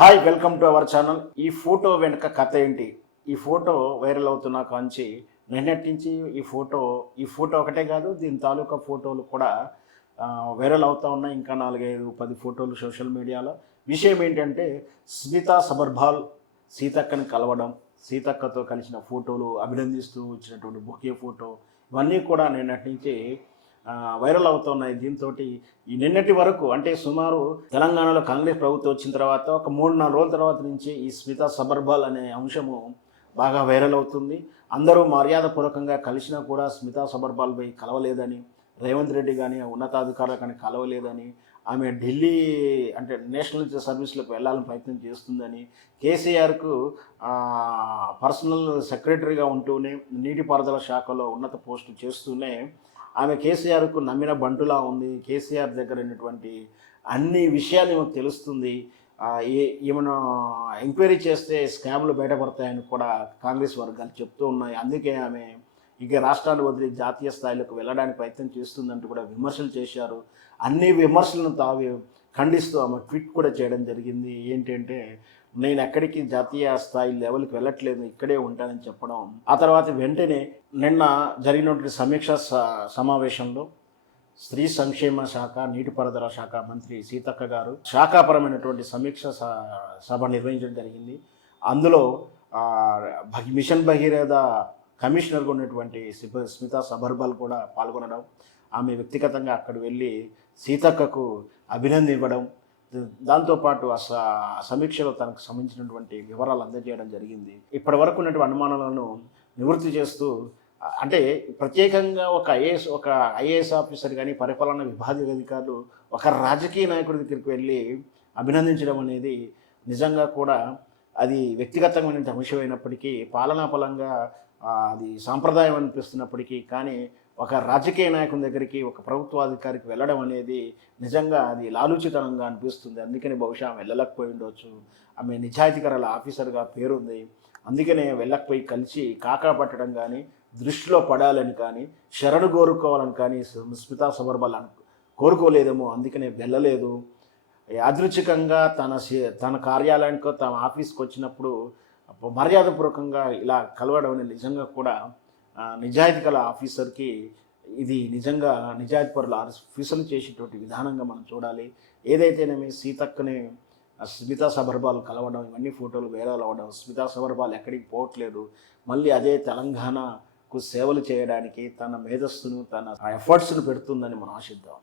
Hi, welcome to our channel. ఈ photo వెనుక కథ ఏంటి? ఈ ఫోటో వైరల్ అవుతున్న కాంచి నిన్నటి నుంచి ఈ ఫోటో ఒకటే కాదు, దీని తాలూకా ఫోటోలు కూడా వైరల్ అవుతూ ఉన్నాయి. ఇంకా 4-5-10 ఫోటోలు సోషల్ మీడియాలో. విషయం ఏంటంటే, స్మితా సబర్వాల్ సీతక్కని కలవడం, సీతక్కతో కలిసిన ఫోటోలు, అభినందిస్తూ ఇచ్చినటువంటి బొకే ఫోటో, ఇవన్నీ కూడా నిన్నటి నుంచి వైరల్ అవుతున్నాయి. దీంతో ఈ నిన్నటి వరకు అంటే సుమారు తెలంగాణలో కాంగ్రెస్ ప్రభుత్వం వచ్చిన తర్వాత ఒక 3-4 రోజుల తర్వాత నుంచి ఈ స్మితా సబర్వాల్ అనే అంశము బాగా వైరల్ అవుతుంది. అందరూ మర్యాదపూర్వకంగా కలిసినా కూడా స్మితా సబర్వాల్ పై కలవలేదని, రేవంత్ రెడ్డి కానీ ఉన్నతాధికారులు కానీ కలవలేదని, ఆమె ఢిల్లీ అంటే నేషనల్ సర్వీస్లకు వెళ్ళాలని ప్రయత్నం చేస్తుందని, కేసీఆర్కు పర్సనల్ సెక్రటరీగా ఉంటూనే నీటిపారుదల శాఖలో ఉన్నత పోస్టు చేస్తూనే ఆమె కేసీఆర్కు నమ్మిన బంటులా ఉంది. కేసీఆర్ దగ్గర ఉన్నటువంటి అన్ని విషయాలు ఈమెకు తెలుస్తుంది. ఈమెను ఎంక్వైరీ చేస్తే స్కామ్లు బయటపడతాయని కూడా కాంగ్రెస్ వర్గాలు చెప్తూ ఉన్నాయి. అందుకే ఆమె ఇక రాష్ట్రాన్ని వదిలి జాతీయ స్థాయిలోకి వెళ్ళడానికి ప్రయత్నం చేస్తుందంటూ కూడా విమర్శలు చేశారు. అన్ని విమర్శలను ఖండిస్తూ ఆమె ట్వీట్ కూడా చేయడం జరిగింది. ఏంటంటే, నేను ఎక్కడికి జాతీయ స్థాయి లెవెల్కి వెళ్ళట్లేదు, ఇక్కడే ఉంటానని చెప్పడం. ఆ తర్వాత వెంటనే నిన్న జరిగినటువంటి సమీక్ష సమావేశంలో స్త్రీ సంక్షేమ శాఖ, నీటిపారుదల శాఖ మంత్రి సీతక్క గారు శాఖాపరమైనటువంటి సమీక్ష సభ నిర్వహించడం జరిగింది. అందులో మిషన్ భగీరథ కమిషనర్గా ఉన్నటువంటి స్మితా సబర్వాల్ కూడా పాల్గొనడం, ఆమె వ్యక్తిగతంగా అక్కడ వెళ్ళి సీతక్కకు అభినందన ఇవ్వడం, దాంతోపాటు సమీక్షలో తనకు సంబంధించినటువంటి వివరాలు అందజేయడం జరిగింది. ఇప్పటి వరకు ఉన్నటువంటి అనుమానాలను నివృత్తి చేస్తూ, అంటే ప్రత్యేకంగా ఒక ఐఏఎస్ ఆఫీసర్ కానీ, పరిపాలనా విభాగ అధికారులు ఒక రాజకీయ నాయకుడి దగ్గరికి వెళ్ళి అభినందించడం అనేది నిజంగా కూడా అది వ్యక్తిగతమైన అంశమైనప్పటికీ, పాలనాపరంగా అది సాంప్రదాయం అనిపిస్తున్నప్పటికీ, కానీ ఒక రాజకీయ నాయకుని దగ్గరికి, ఒక ప్రభుత్వాధికారికి వెళ్ళడం అనేది నిజంగా అది లాలూచితనంగా అనిపిస్తుంది. అందుకని బహుశా ఆమె వెళ్ళలేకపోయి ఉండవచ్చు. ఆమె నిజాయితీకరాల ఆఫీసర్గా పేరుంది. అందుకనే వెళ్ళకపోయి కలిసి కాకా పట్టడం కానీ, దృష్టిలో పడాలని కానీ, శరణు కోరుకోవాలని కానీ స్మితా సబర్వాల్ కోరుకోలేదేమో, అందుకనే వెళ్ళలేదు. యాదృచ్ఛికంగా తన కార్యాలయానికి, తన ఆఫీస్కి వచ్చినప్పుడు మర్యాదపూర్వకంగా ఇలా కలవడం అనేది నిజంగా కూడా నిజాయితీ గల ఆఫీసర్కి ఇది నిజంగా నిజాయితీపరుల ఆఫీసర్లు చేసేటువంటి విధానంగా మనం చూడాలి. ఏదైతేనేమి సీతక్కని స్మితా సబర్వాల్ కలవడం, ఇవన్నీ ఫోటోలు వైరల్ అవ్వడం, స్మితా సబర్వాల్ ఎక్కడికి పోవట్లేదు, మళ్ళీ అదే తెలంగాణకు సేవలు చేయడానికి తన మేధస్సును, తన ఎఫర్ట్స్ను పెడుతుందని మనం ఆశిద్దాం.